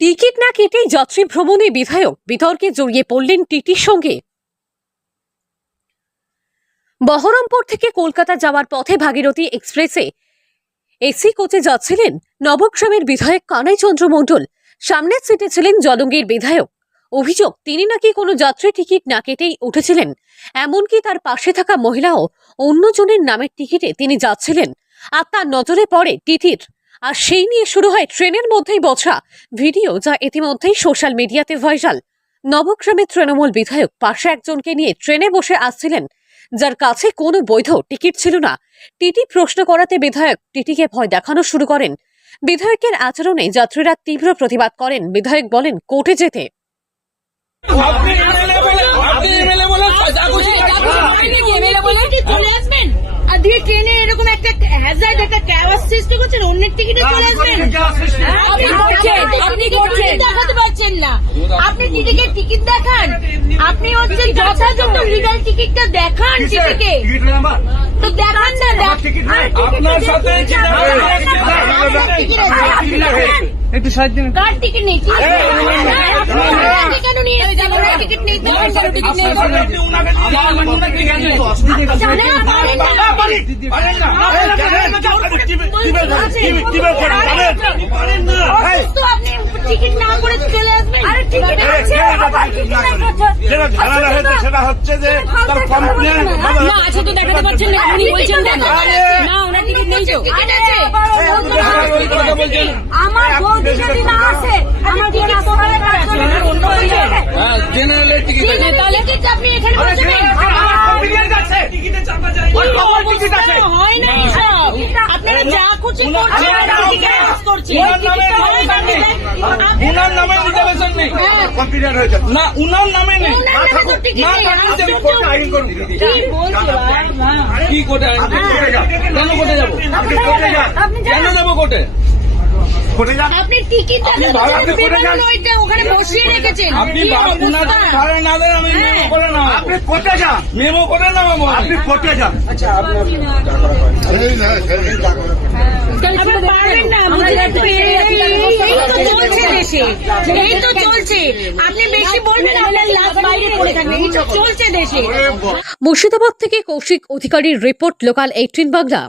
Ticket না কেটেই যাত্রী ভ্রমণে বিধায়ক বিতর্কে জড়িয়ে পড়লেন টিটির সঙ্গে। বহরমপুর থেকে কলকাতা যাওয়ার পথে ভাগীরথী এক্সপ্রেসে এসি কোচে যাচ্ছিলেন নবগ্রামের বিধায়ক কানাই চন্দ্র মণ্ডল। সামনের সিটে ছিলেন জলঙ্গির বিধায়ক। অভিযোগ, তিনি নাকি কোনো যাত্রী টিকিট না কেটেই উঠেছিলেন। এমনকি তার পাশে থাকা মহিলাও অন্যজনের নামের টিকিটে তিনি যাচ্ছিলেন। আর তার নজরে পড়ে টিটির। আর সেই নিয়ে শুরু হয় ট্রেনের মধ্যেই বসা ভিডিও, যা ইতিমধ্যেই সোশ্যাল মিডিয়াতে ভাইরাল। নবগ্রামের তৃণমূল বিধায়ক পাশে একজনকে নিয়ে ট্রেনে বসে আসছিলেন, যার কাছে কোনো বৈধ টিকিট ছিল না। টিটি প্রশ্ন করাতে বিধায়ক টিটিকে ভয় দেখানো শুরু করেন। বিধায়কের আচরণে যাত্রীরা তীব্র প্রতিবাদ করেন। বিধায়ক বলেন কোর্টে যেতে। ট্রেনে এরকম একটা হ্যাজার্ড একটা ক্যাওয়াস সৃষ্টি করছেন, অন্যের টিকিটে চলে আসবেন। আপনি দেখাতে পারছেন না, আপনি টিটিকে টিকিট দেখান, আপনি হচ্ছেন যথাযথ লিগাল টিকিটটা দেখান টিটিকে, তো দেখান না। আপনার সাথে একটু সাহায্য দিন। কার টিকিট নেই? কেন নিয়ে টিকিট নেই? আপনি টিকিট না করে চলে আসবেন। সেটা হচ্ছে যে তার কমপ্লেন আছে তো দেখাতে পারছেন না, আপনি বলছেন না ওনার টিকিট নেই। আমার বৌদি যদি না আসে, আমার টিকিট জেনারেলের টিকিট তাহলে টিকিট আপনি এখানে বসবেন। হয় না এসব, আপনারা যা খুশি করছেন। উনার নামে রিজার্ভেশন নেই, কম্পিউটার হয়েছে না, উনার নামে নেই। কি কোর্টে আইন কেন কোর্টে যাবো? কেন যাবো কোর্টে? আপনি টিকিট ওখানে বসিয়ে রেখেছেন। আপনি ভাড়া না দেন, আমি মেমো করে না। আপনি কোর্টে যান, মেমো করে না। আপনি কোর্টে যান। আচ্ছা, পারবেন না, এই তো চলছে। আপনি বেশি বলবেন, আপনার লাশ বাইরে পড়ে থাকবে। এই তো চলছে দেশে। মুর্শিদাবাদ থেকে কৌশিক অধিকারীর রিপোর্ট, লোকাল 18 বাংলা।